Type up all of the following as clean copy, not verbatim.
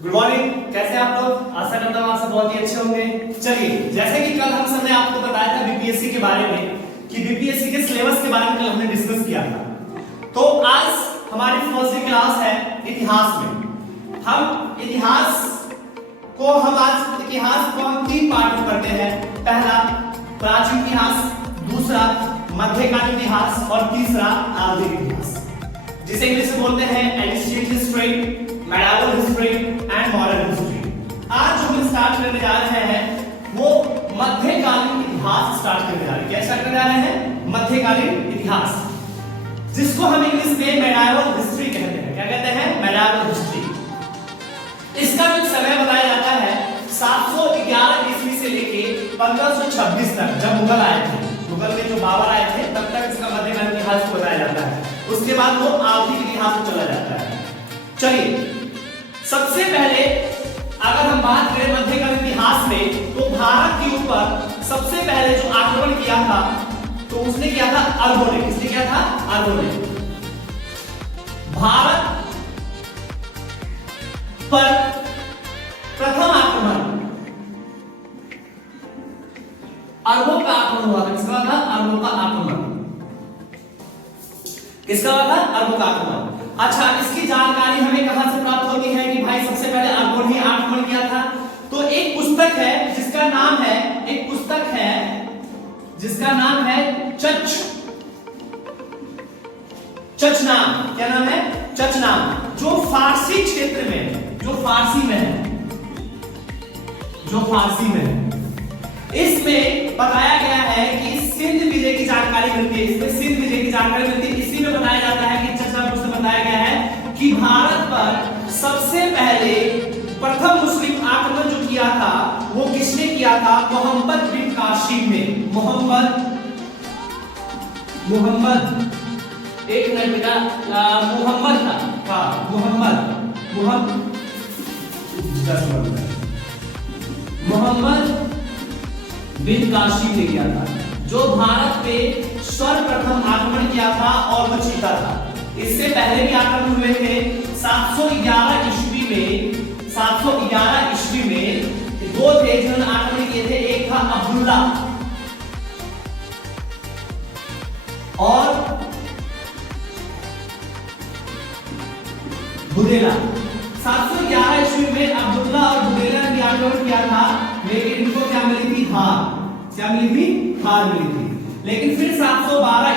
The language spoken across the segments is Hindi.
गुड मॉर्निंग, कैसे हैं आप लोग? आशा करता हूँ आप सब बहुत ही अच्छे होंगे। चलिए, जैसे कि कल हम सब ने आपको बताया था बीपीएससी के बारे में कि बीपीएससी के सिलेबस के बारे में कल हमने डिस्कस किया था। तो आज हमारी फर्स्ट क्लास है इतिहास में। हम इतिहास को हम तीन पार्ट में पढ़ते हैं। पहला प्राचीन इतिहास, दूसरा मध्यकालीन इतिहास और तीसरा आधुनिक इतिहास, जिसे इंग्लिश में बोलते हैं ancient history, medieval history and modern history. आज जो हम स्टार्ट करने जा रहे हैं वो मध्यकालीन इतिहास स्टार्ट करने जा रहे हैं। क्या स्टार्ट करने जा रहे हैं? मध्यकालीन इतिहास, जिसको हम इंग्लिश में मेडिवल हिस्ट्री कहते हैं। क्या कहते हैं? Medieval history. इसका जो समय बताया जाता है 711 ईस्वी से लेके 1526 तक, जब मुगल आए थे, मुगल के जो बाबर आए थे, तब तक इसका मध्यकालीन इतिहास को बताया जाता है। उसके बाद वो आधुनिक इतिहास में चला जाता है। चलिए, सबसे पहले अगर हम बात करें मध्यकालीन इतिहास में, तो भारत के ऊपर सबसे पहले जो आक्रमण किया था तो उसने किया था अरबों ने। किसने किया था? अरबों ने। भारत पर प्रथम आक्रमण अरबों का आक्रमण हुआ था। किसका था? अरबों का आक्रमण। किसका हुआ था? अरबों का आक्रमण। अच्छा, इसकी जानकारी हमें कहां से प्राप्त होती है कि भाई सबसे पहले अरबों ने आक्रमण किया था? तो एक पुस्तक है जिसका नाम है चचनाम। क्या नाम है? चचनाम, जो फारसी क्षेत्र में, जो फारसी में है। इसमें बताया गया है कि सिंध विजय की जानकारी मिलती है। इसमें सिंध विजय की जानकारी मिलती है। इसी में बताया जाता है कि चचनाम में बताया गया है कि भारत पर सबसे पहले प्रथम मुस्लिम आक्रमण जो किया था वो किसने किया था? मोहम्मद बिन कासिम ने। मोहम्मद एक मिनट बेटा, मोहम्मद था। हाँ, मोहम्मद बिन कासिम ने किया था, जो भारत पे सर्वप्रथम आक्रमण किया था और वो जीता था। इससे पहले भी आक्रमण हुए थे 711 ईस्वी में। दो थे जिन्होंने आक्रमण किए थे, एक था अब्दुल्ला और बुदेला। 711 ईस्वी में अब्दुल्ला और बुदेला ने आक्रमण किया था, लेकिन इनको क्या मिली थी? हार मिली थी। लेकिन फिर 712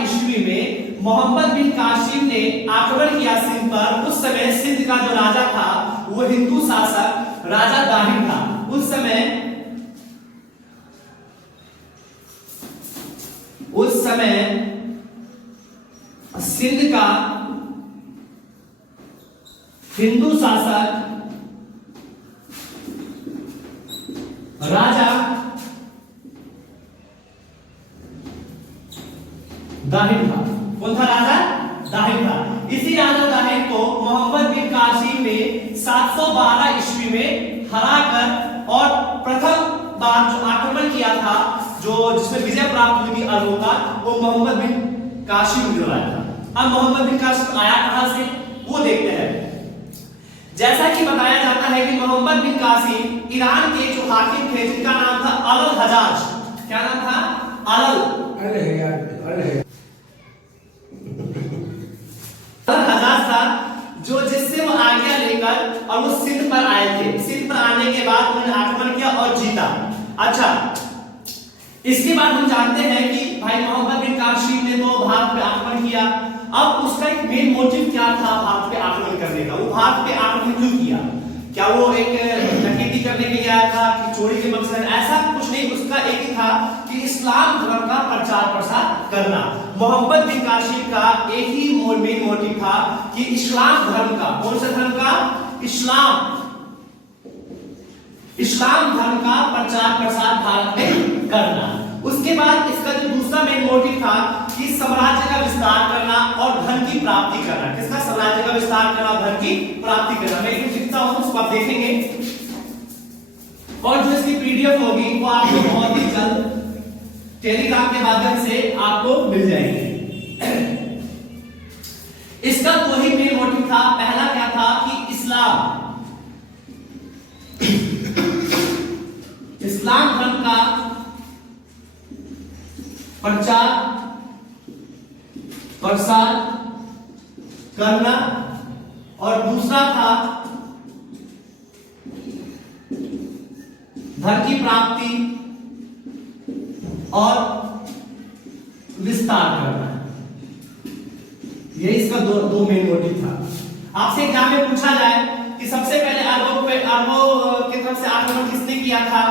ईस्वी में मोहम्मद बिन कासिम ने आक्रमण किया सिंध पर। उस समय सिंध का जो राजा था वो हिंदू शासक राजा दाहिर था। उस समय सिंध का हिंदू शासक राजा दाहिर था। कौन था? राजा दाहिर था। इसी राजा दाहिर को मोहम्मद बिन कासिम ने 712 ईस्वी में हराकर और प्रथम बार जो आक्रमण किया था, जिसमें विजय प्राप्त हुई थी अरबों का, वो मोहम्मद बिन कासिम ने आया था। अब मोहम्मद बिन कासिम आया कहां से, वो देखते हैं। जैसा कि बताया जाता है कि मोहम्मद बिन कासिम ईरान के जो हाकिम थे, जिनका नाम था अलल हजाज। क्या नाम था? अलल हजाज था, जो जिससे वो आज्ञा लेकर और वो सिंध पर आए थे। सिंध पर आने के बाद उन्होंने आक्रमण किया और जीता। अच्छा, इसके बाद हम जानते हैं कि भाई मोहम्मद बिन कासिम ने तो भारत पे आक्रमण किया। अब उसका एक मेन मोटिव क्या था भारत पे आक्रमण करने का? वो भारत पे आक्रमण क्यों किया? क्या वो एक डकैती करने के लिए आया था कि चोरी के मकसद? ऐसा कुछ नहीं। उसका एक ही था कि इस्लाम धर्म का प्रचार प्रसार करना। मोहम्मद बिन कासिम का एक ही मेन मोटिव था कि इस्लाम धर्म का, कौन सा धर्म का? इस्लाम धर्म का प्रचार प्रसार भारत में करना। उसके बाद इसका जो दूसरा मेन मोटिव था कि साम्राज्य का विस्तार करना और धन की प्राप्ति करना। किसका? साम्राज्य का विस्तार करना और धन की प्राप्ति करना। मैं इसको लिखता हूं, उसको आप देखेंगे और जो इसकी पीडीएफ होगी वो आपको बहुत ही जल्द टेलीग्राम के माध्यम से आपको मिल जाएगी। इसका दो ही मेन मोटिव था। पहला क्या था कि इस्लाम धर्म का प्रचार प्रसार करना, और दूसरा था धन की प्राप्ति और विस्तार करना। ये इसका दो मेन मोटिव था। आपसे एग्जाम में पूछा जाए कि सबसे पहले अरबों की तरफ से आक्रमण किसने किया था,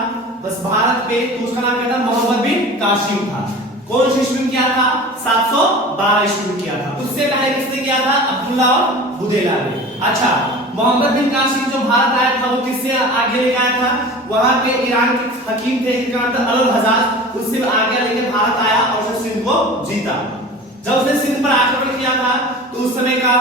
बस भारत पे, तो उसका नाम क्या था, मोहम्मद बिन कासिम था। कौन सी ईस्वी में किया था, 712 ईस्वी में किया था। उससे पहले किसने किया था, अब्दुल्ला और बुदेला ने। अच्छा, मोहम्मद बिन कासिम जो भारत आया था वो किससे आगे लेके आया था, वहां के ईरान के हकीम थे जिनका नाम था अल-हज्जाज, उससे आगे लेके भारत आया और उसने सिंध को जीता। जब उसने सिंध पर आक्रमण किया था तो उस समय का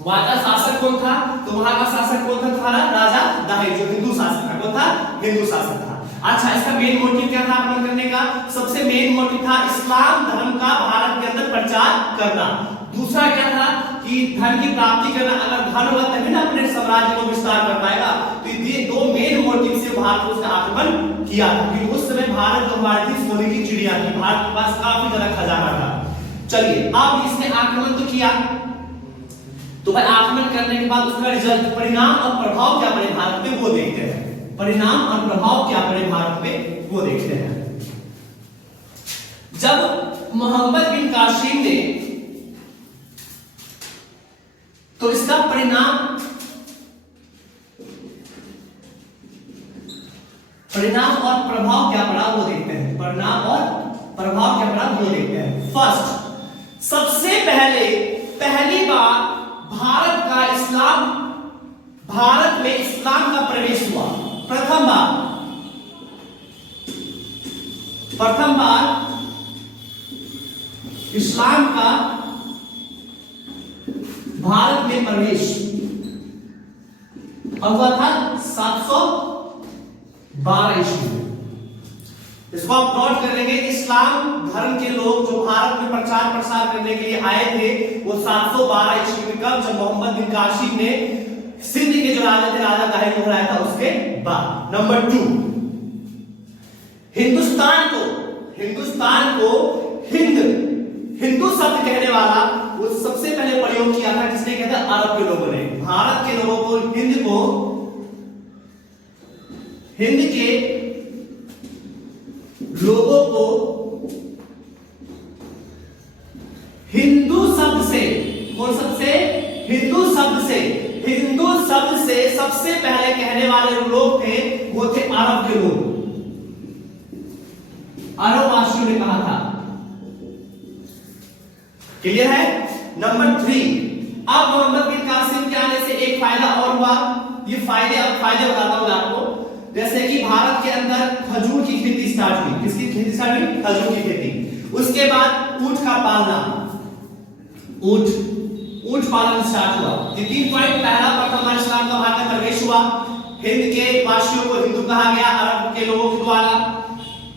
वहां का शासक कौन था, तो वहां का शासक कौन था, तुम्हारा राजा दाहिर, जो हिंदू शासक था। कौन था, हिंदू शासक था। अच्छा, इसका मेन मोटिव क्या था आक्रमण करने का, सबसे मेन मोटिव था इस्लाम धर्म का भारत के अंदर प्रचार करना। दूसरा क्या था कि धन की प्राप्ति करना, अगर धन होगा तभी ना अपने साम्राज्य को विस्तार कर पाएगा। तो ये दो मेन मोटिव से भारत को उसने आक्रमण किया था, क्योंकि उस समय भारत जो हमारी थी सोने की चिड़िया थी, भारत के पास काफी ज्यादा खजाना था। चलिए, अब इसने आक्रमण तो किया, तो भाई आक्रमण करने के बाद उसका रिजल्ट, परिणाम और प्रभाव क्या पड़े भारत पे वो देखते हैं। परिणाम और प्रभाव क्या पड़े भारत पे वो देखते हैं। जब मोहम्मद बिन कासिम ने, तो इसका परिणाम और प्रभाव क्या पड़ा वो देखते हैं। परिणाम और प्रभाव क्या पड़ा वो देखते हैं। फर्स्ट, सबसे पहली बार भारत में इस्लाम का प्रवेश हुआ। प्रथम बार इस्लाम का भारत में प्रवेश हुआ था 712 ईस्वी में। इसको आप नोट कर लेंगे। इस्लाम धर्म के लोग जो भारत में प्रचार प्रसार करने के लिए आए थे वो 712 ईस्वी में, कब, जब मोहम्मद बिन कासिम ने सिंध के जो राजा थे, राजा दाहिर को हराया था, उसके बाद। नंबर 2, हिंदुस्तान को हिंदू शब्द कहने वाला वो सबसे पहले प्रयोग किया था, किसने किया था, अरब के लोगों ने। भारत के लोगों को हिंद के लोगों को हिंदू शब्द से, कौन शब्द से, हिंदू शब्द से सबसे पहले कहने वाले लोग थे वो थे अरब के लोग, अरब वासियों ने कहा था। क्लियर है। नंबर 3, अब मोहम्मद बिन कासिम के आने से एक फायदा और हुआ। ये फायदे बताता हूं आपको। जैसे कि भारत के अंदर खजूर की खेती स्टार्ट हुई। किसकी खेती स्टार्ट हुई, खजूर की खेती। उसके बाद ऊंट का पालना, ऊंट पालन स्टार्ट हुआ। ये 3 पॉइंट। पहला, प्रथम बार इस्लाम का भारत में प्रवेश हुआ। हिंद के वासियों को हिंदू कहा गया, अरब के लोगों के द्वारा।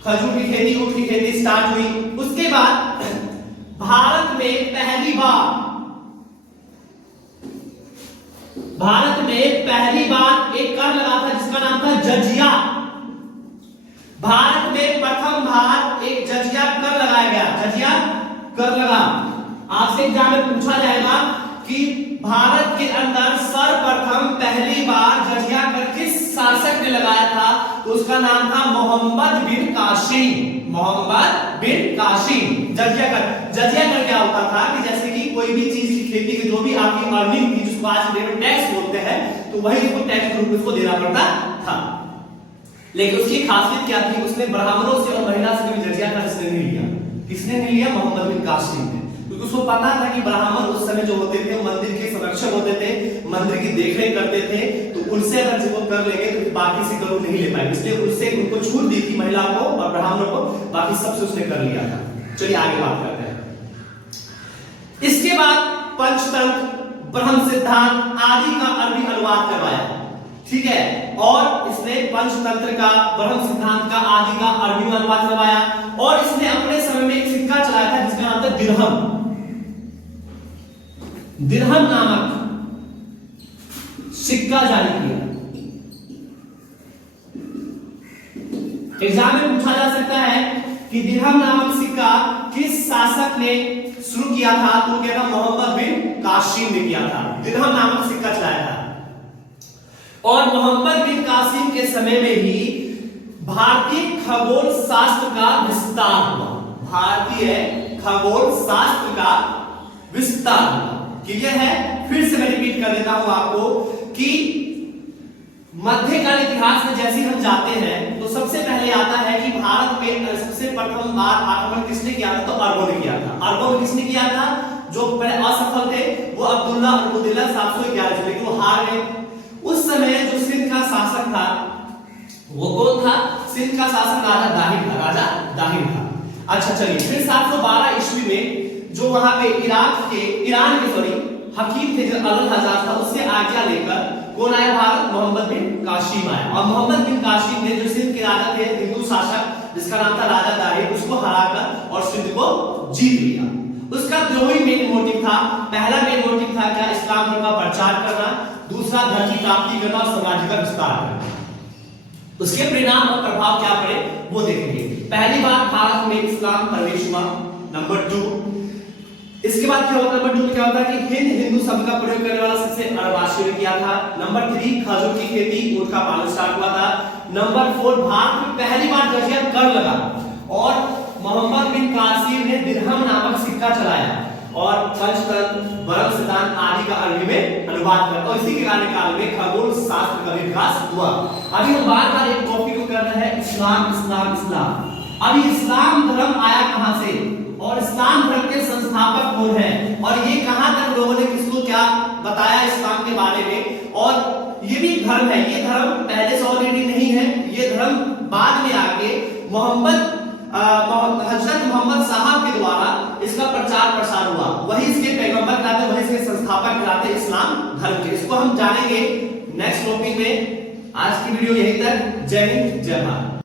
खजूर की खेती, ऊंट की खेती स्टार्ट हुई। उसके बाद भारत में पहली बार एक कर लगा था जिसका नाम था जजिया। भारत में प्रथम बार एक जजिया कर लगाया गया। जजिया कर लगा। आपसे एग्जाम में पूछा जाएगा कि भारत के अंदर सर्वप्रथम पहली बार जजिया कर किस शासक ने लगाया था, तो उसका नाम था मोहम्मद बिन कासिम। जजिया कर क्या होता था कि जैसे कि कोई भी चीज की खेती की जो भी आपकी अर्निंग थी, जिसको आज के डेट में टैक्स बोलते हैं, तो वही उसको टैक्स के रूप में उसको देना पड़ता था। लेकिन उसकी खासियत क्या थी, उसने ब्राह्मणों से और महिला से कभी जजिया कर नहीं लिया। किसने नहीं लिया, मोहम्मद बिन कासिम ने। क्योंकि उसको पता था कि ब्राह्मण उस समय जो होते थे मंदिर के संरक्षक होते थे, मंदिर की देखरेख करते थे, तो उनसे अगर जब वो कर लेंगे तो बाकी से करो नहीं ले पाएंगे। इसलिए उनको छूट दी थी, महिला को और ब्राह्मणों को, बाकी सबसे उसने कर लिया था। चलिए आगे बात करते हैं। इसके बाद पंचतंत्र, ब्रह्म सिद्धांत आदि का अरबी अनुवाद करवाया। ठीक है। और इसने पंचतंत्र का, ब्रह्म सिद्धांत का, आदि का अरबी अनुवाद करवाया। और इसने अपने समय में एक सिक्का चलाया था जिसका नाम था दिरहम नामक सिक्का जारी किया। एग्जाम में पूछा जा सकता है कि दिरहम नामक सिक्का किस शासक ने शुरू किया था, तो क्या था, मोहम्मद बिन कासिम ने किया था, दिरहम नामक सिक्का चलाया था। और मोहम्मद बिन कासिम के समय में ही भारतीय खगोल शास्त्र का विस्तार हुआ, भारतीय खगोल शास्त्र का विस्तार हुआ। क्लियर है? फिर से मैं रिपीट कर देता हूं आपको कि मध्यकाल इतिहास में जैसे हम जाते हैं तो सबसे पहले आता है कि भारत में सबसे प्रथम बार आक्रमण किसने किया था, तो अरबों ने किया था। अरबों में किसने किया था? जो पहले असफल थे वो अब्दुल्ला 711 से, लेकिन वो हार गए। उस समय जो सिंध का शासक था वो कौन था? सिंध का शासक राजा दाहिर था, राजा दाहिर था। अच्छा चलिए, फिर 712 ईस्वी में जो वहां पे ईरान के हकीम थे, जो अल हजाज था, उससे आज्ञा लेकर कौन आया भारत? मोहम्मद बिन कासिम आया। और मोहम्मद बिन कासिम ने जो सिंध के राजा थे, हिंदू शासक जिसका नाम था राजा दाहिर, उसको हराकर और सिंध को जीत लिया। उसका जो ही मेन मोटिव था, पहला मेन मोटिव था क्या? इस्लाम धर्म का प्रचार करना, दूसरा धन की प्राप्ति करना और साम्राज्य का विस्तार करना। उसके परिणाम और प्रभाव क्या पड़े वो देखेंगे। पहली बार भारत में इस्लाम प्रवेश हुआ, नंबर 2। इसके बाद क्या होता है? नंबर 2 में क्या होता है कि हिंदू शब्द का प्रयोग करने वाला सबसे अरबासी ने किया था। नंबर 3 खजूर की खेती, ऊंट का पालन स्टार्ट हुआ था। नंबर 4 भारत में पहली बार जजिया कर लगा और मोहम्मद बिन कासिम ने दिरहम नामक सिक्का चलाया और पंचतंत्र, वर्म सिद्धांत आदि का अरबी में अनुवाद किया। और इसी के कार्यकाल में खगोल शास्त्र का विकास हुआ। अभी हम बार-बार एक टॉपिक को कर रहे हैं, इस्लाम इस्लाम इस्लाम। अभी इस्लाम धर्म आया कहां से और इस्लाम धर्म के संस्थापक कौन है और ये कहां तक लोगों ने किसको क्या बताया इस्लाम के बारे में। और ये भी धर्म है, ये धर्म पहले से ऑलरेडी नहीं है, ये धर्म बाद में आके हजरत मोहम्मद साहब के द्वारा इसका प्रचार प्रसार हुआ। वही इसके पैगंबर कहलाते, वही इसके संस्थापक कहलाते इस्लाम धर्म के। इसको हम जानेंगे नेक्स्ट टॉपिक में। आज की वीडियो यहीं तक। जय हिंद, जय भारत।